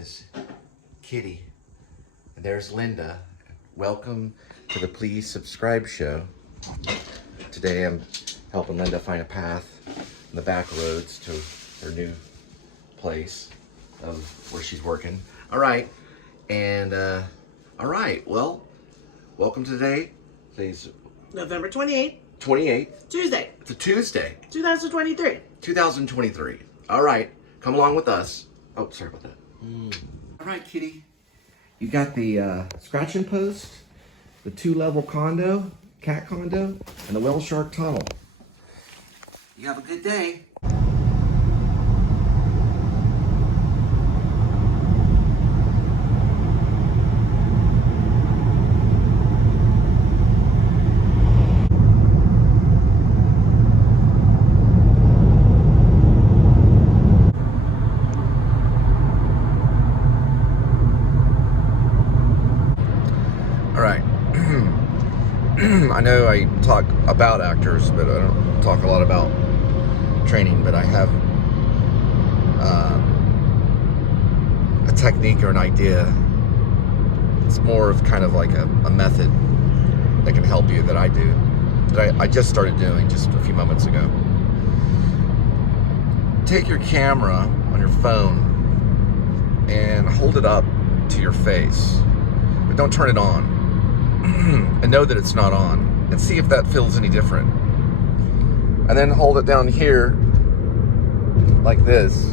is Kitty. And there's Linda. Welcome to the Please Subscribe show. Today I'm helping Linda find a path in the back roads to her new place of where she's working. All right. And, all right. Well, welcome to today. Today's November 28th. 28th. Tuesday. It's a Tuesday. 2023. 2023. All right. Come along with us. Oh, sorry about that. All right, Kitty. You got the scratching post, the 2-level condo, cat condo, and the whale shark tunnel. You have a good day. I know I talk about actors, but I don't talk a lot about training, but I have a technique or an idea. It's more of kind of like a method that can help you that I do, that I just started doing just a few moments ago. Take your camera on your phone and hold it up to your face, but don't turn it on. And know that it's not on, and see if that feels any different. And then hold it down here like this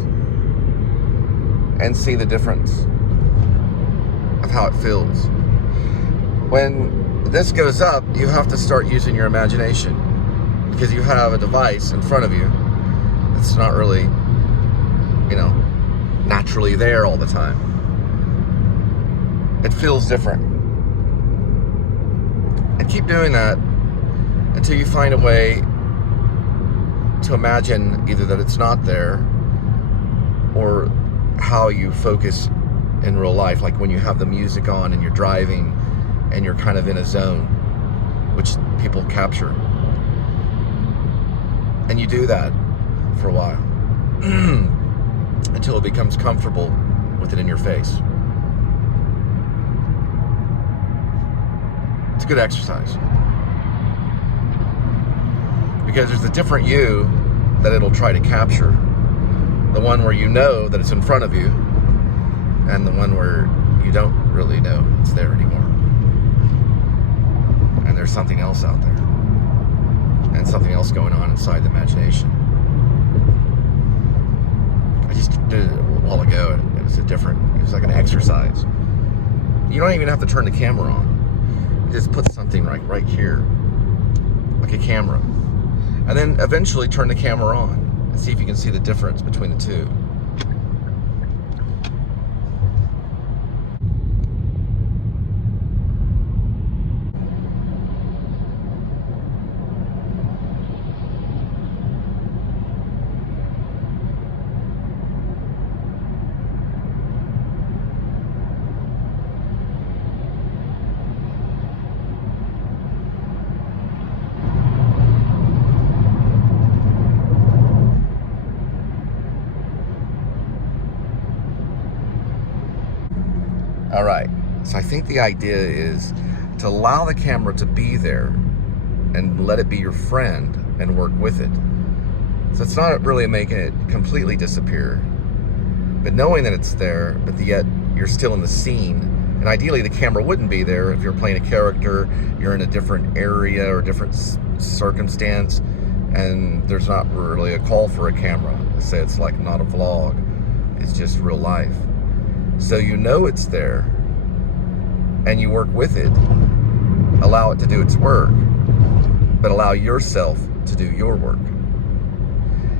and see the difference of how it feels. When this goes up, you have to start using your imagination, because you have a device in front of you that's not really, naturally there all the time. It feels different. And keep doing that until you find a way to imagine either that it's not there, or how you focus in real life, like when you have the music on and you're driving and you're kind of in a zone, which people capture. And you do that for a while until it becomes comfortable with it in your face. It's a good exercise, because there's a different you that it'll try to capture. The one where you know that it's in front of you, and the one where you don't really know it's there anymore. And there's something else out there, and something else going on inside the imagination. I just did it a while ago, and it was like an exercise. You don't even have to turn the camera on. Just put something right here, like a camera, and then eventually turn the camera on and see if you can see the difference between the two. All right, so I think the idea is to allow the camera to be there and let it be your friend and work with it. So it's not really making it completely disappear, but knowing that it's there, but yet you're still in the scene. And ideally the camera wouldn't be there if you're playing a character, you're in a different area or different circumstance, and there's not really a call for a camera. Let's say it's like not a vlog, it's just real life. So you know it's there, and you work with it. Allow it to do its work, but allow yourself to do your work.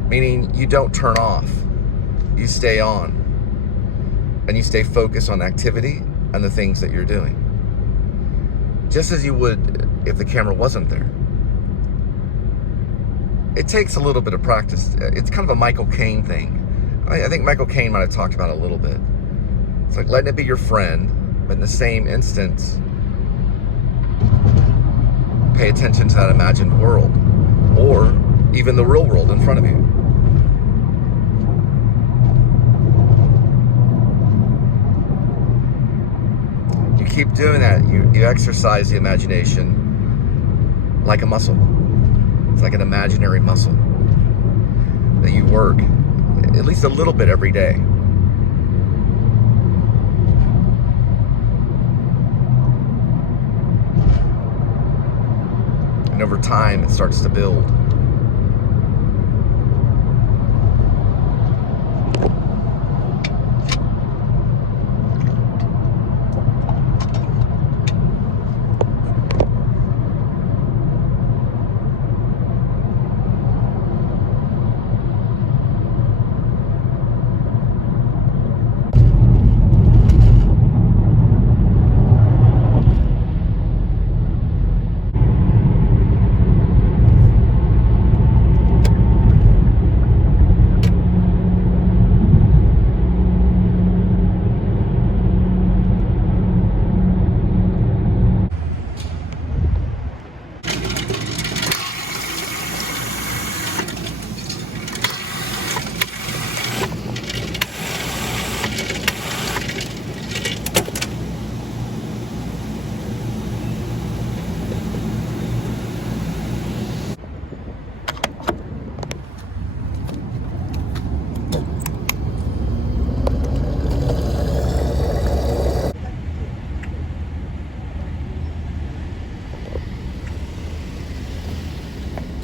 Meaning you don't turn off, you stay on, and you stay focused on activity and the things that you're doing. Just as you would if the camera wasn't there. It takes a little bit of practice. It's kind of a Michael Caine thing. I think Michael Caine might have talked about it a little bit. It's like letting it be your friend, but in the same instance, pay attention to that imagined world, or even the real world in front of you. keep doing that, you exercise the imagination like a muscle. It's like an imaginary muscle that you work at least a little bit every day. And over time, it starts to build.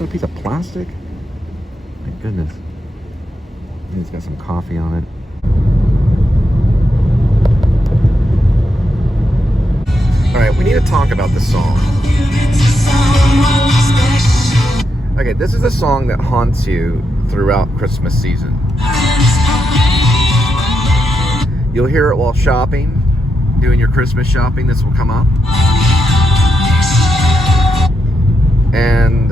A piece of plastic? My goodness. And it's got some coffee on it. Alright, we need to talk about this song. Okay, this is a song that haunts you throughout Christmas season. You'll hear it while shopping, doing your Christmas shopping. This will come up. And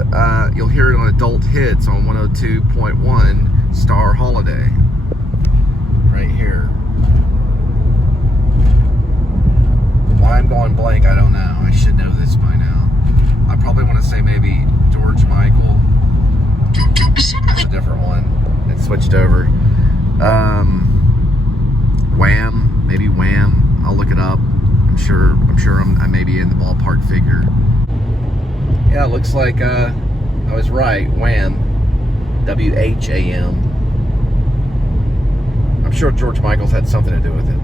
you'll hear it on Adult Hits on 102.1 Star Holiday. Right here. Why I'm going blank, I don't know. I should know this by now. I probably want to say maybe George Michael. That's a different one. It switched over. Wham, maybe Wham. I'll look it up. I'm sure I may be in the ballpark figure. Yeah, it looks like I was right. Wham. W-H-A-M. I'm sure George Michael's had something to do with it.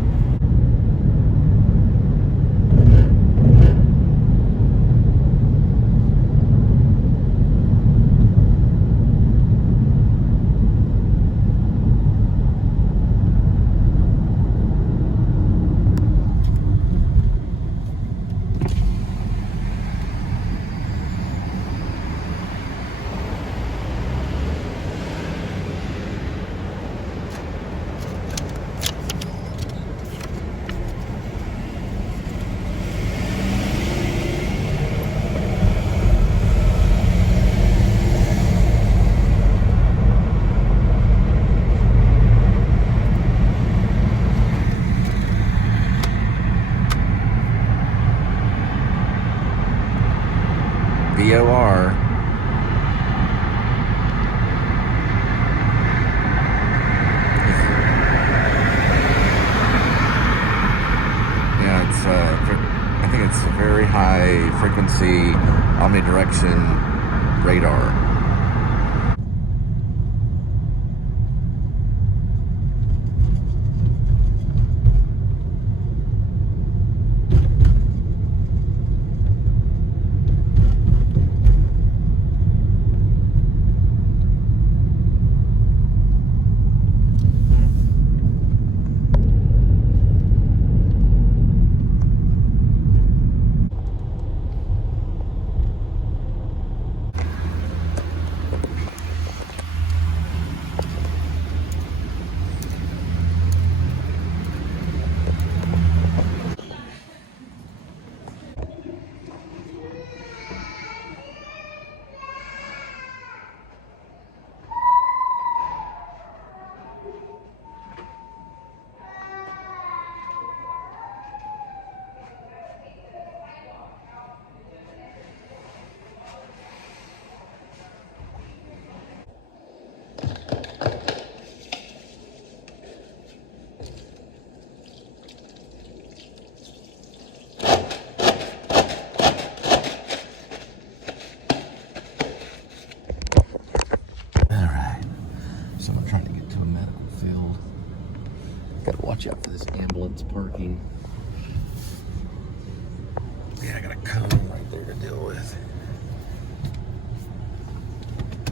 VOR. Yeah, it's I think it's a very high frequency omnidirection radar. watch out for this ambulance parking. Yeah, I got a cone right there to deal with.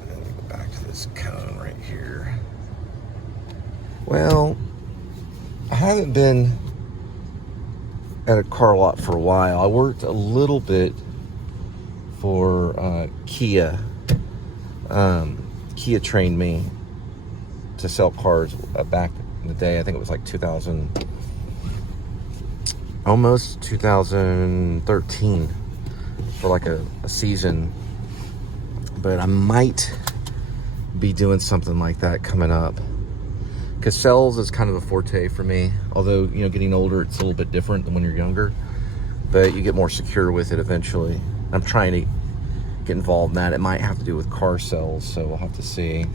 And then we go back to this cone right here. Well, I haven't been at a car lot for a while. I worked a little bit for Kia. Kia trained me to sell cars back in the day. I think it was like 2000, almost 2013, for like a season. But I might be doing something like that coming up. Because sales is kind of a forte for me. Although, you know, getting older, it's a little bit different than when you're younger. But you get more secure with it eventually. I'm trying to get involved in that. It might have to do with car sales, so we'll have to see.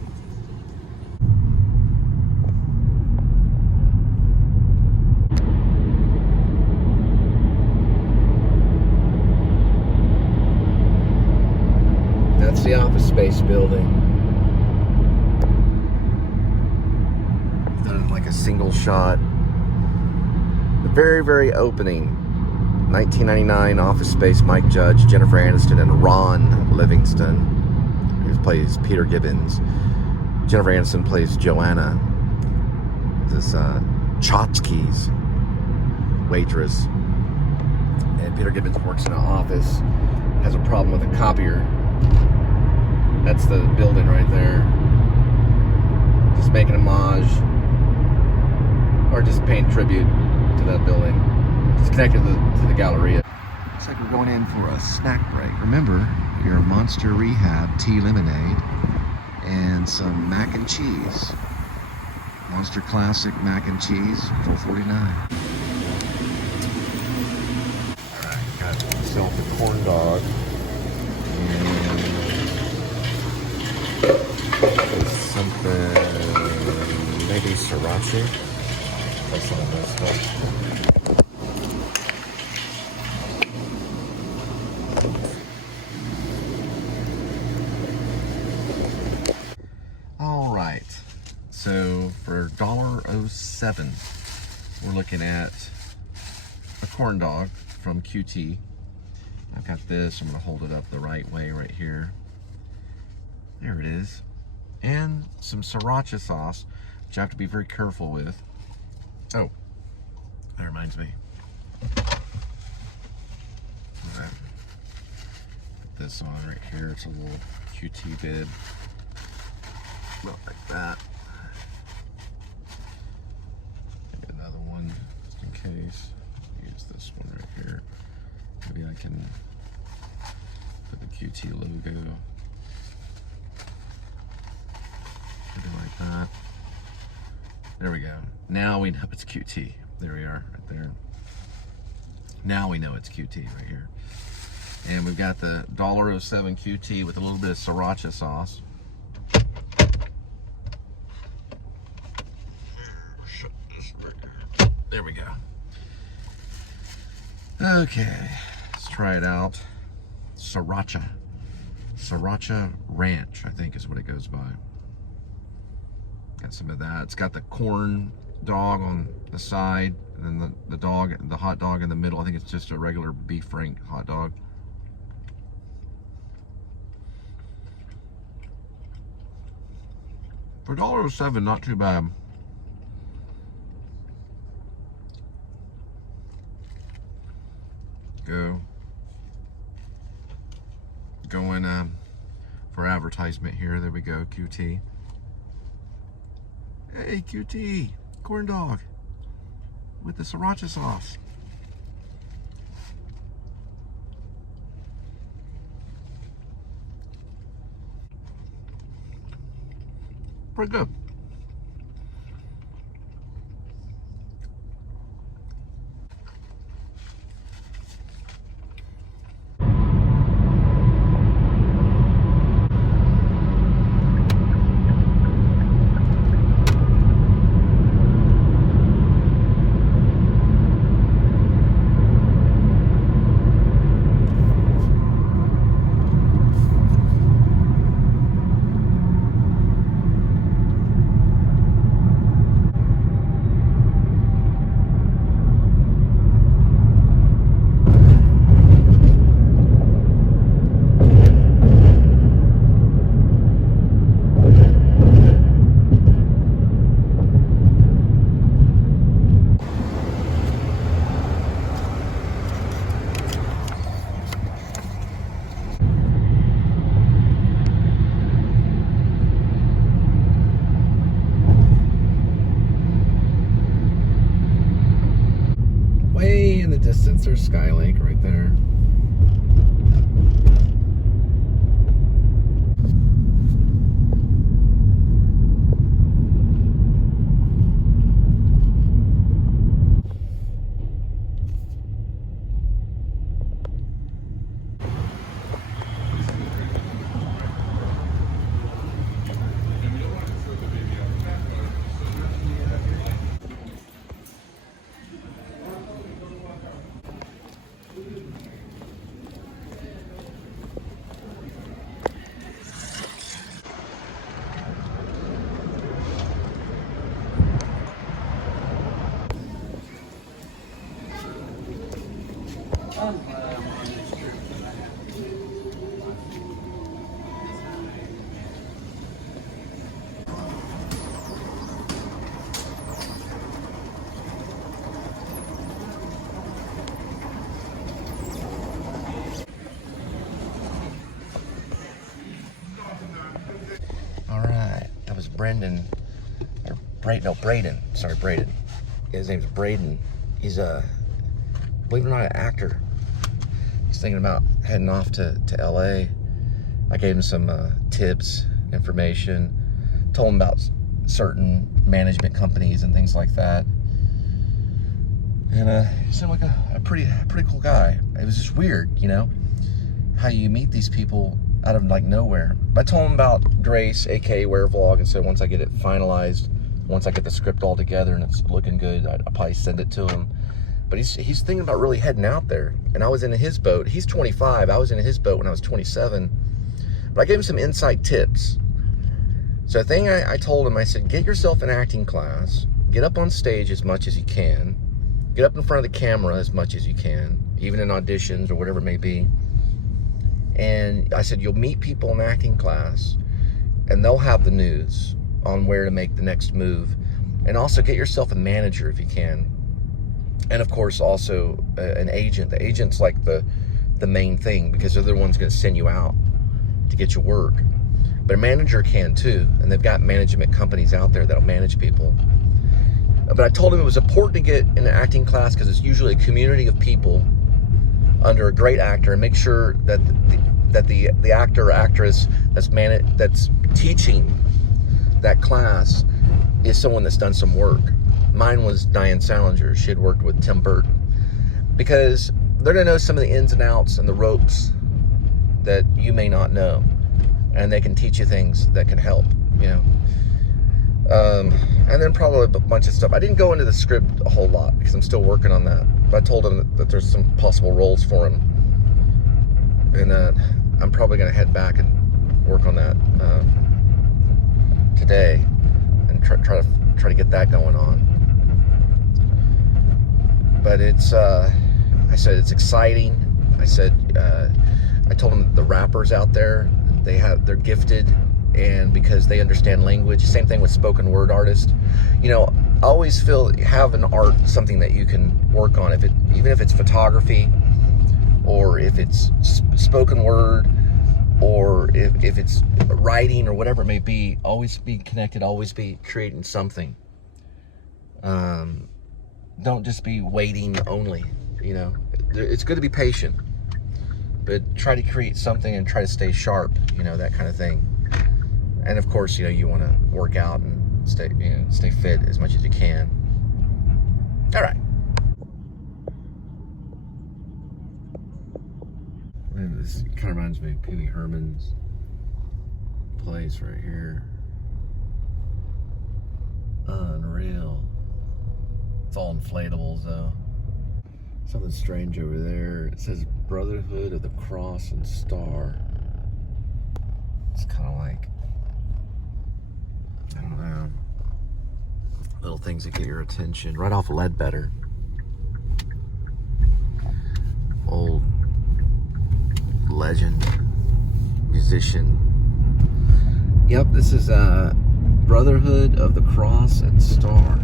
That's the office space building. Done like a single shot. The very, very opening. 1999 Office Space, Mike Judge, Jennifer Aniston, and Ron Livingston, who plays Peter Gibbons. Jennifer Aniston plays Joanna, this Tchotchke's waitress. And Peter Gibbons works in an office, has a problem with a copier. That's the building right there. Just making homage, or just paying tribute to that building. It's connected to the Galleria. Looks like we're going in for a snack break. Remember, your Monster Rehab tea lemonade and some mac and cheese. Monster Classic mac and cheese, $4.49. Alright, got myself a corn dog and something, maybe sriracha. That's not that stuff. So for $1.07, we're looking at a corn dog from QT. I've got this. I'm going to hold it up the right way right here. There it is. And some sriracha sauce, which I have to be very careful with. Oh, that reminds me. Put this on right here. It's a little QT bib. About like that. Just in case. Use this one right here. Maybe I can put the QT logo. Something like that. There we go. Now we know it's QT. There we are, right there. Now we know it's QT right here. And we've got the $1.07 QT with a little bit of sriracha sauce. There we go. Okay, let's try it out. Sriracha. Sriracha Ranch, I think is what it goes by. Got some of that. It's got the corn dog on the side, and then the hot dog in the middle. I think it's just a regular beef frank hot dog. For $1.07, not too bad. Going for advertisement here. There we go, QT. Hey, QT, corn dog with the sriracha sauce. Pretty good. Sky Lake right there. Brendan, or Braden. Sorry, Braden. His name's Braden. He's believe it or not, an actor. He's thinking about heading off to LA. I gave him some tips, information, told him about certain management companies and things like that. And he seemed like a pretty cool guy. It was just weird, you know, how you meet these people out of like nowhere. But I told him about Grace, aka Werevlog, and said once I get it finalized, once I get the script all together and it's looking good, I'll probably send it to him. But he's thinking about really heading out there. And I was in his boat. He's 25. I was in his boat when I was 27. But I gave him some insight tips. So the thing I told him, I said, get yourself an acting class, get up on stage as much as you can, get up in front of the camera as much as you can, even in auditions or whatever it may be. And I said, you'll meet people in acting class and they'll have the news on where to make the next move. And also get yourself a manager if you can. And of course, also an agent. The agent's like the main thing because they're the ones going to send you out to get your work. But a manager can too. And they've got management companies out there that'll manage people. But I told him it was important to get in an acting class because it's usually a community of people under a great actor, and make sure that the actor or actress that's teaching that class is someone that's done some work. Mine was Diane Salinger. She had worked with Tim Burton. Because they're gonna know some of the ins and outs and the ropes that you may not know. And they can teach you things that can help, you know. And then probably a bunch of stuff. I didn't go into the script a whole lot because I'm still working on that. But I told him that there's some possible roles for him. And that I'm probably gonna head back and work on that today and try to get that going on. But it's I said it's exciting. I said I told him that the rappers out there, they're gifted, and because they understand language. Same thing with spoken word artists. You know, I always feel have an art, something that you can work on, even if it's photography, or if it's spoken word, or if it's writing or whatever it may be. Always be connected, always be creating something. Don't just be waiting only, you know. It's good to be patient, but try to create something and try to stay sharp, you know, that kind of thing. And of course, you know, you want to work out and stay fit as much as you can. All right. This kind of reminds me of Pee Wee Herman's place right here. Unreal. It's all inflatables though. Something strange over there. It says Brotherhood of the Cross and Star. It's kind of like, I don't know, little things that get your attention. Right off Ledbetter. Old legend, musician. Yep, this is Brotherhood of the Cross and Star.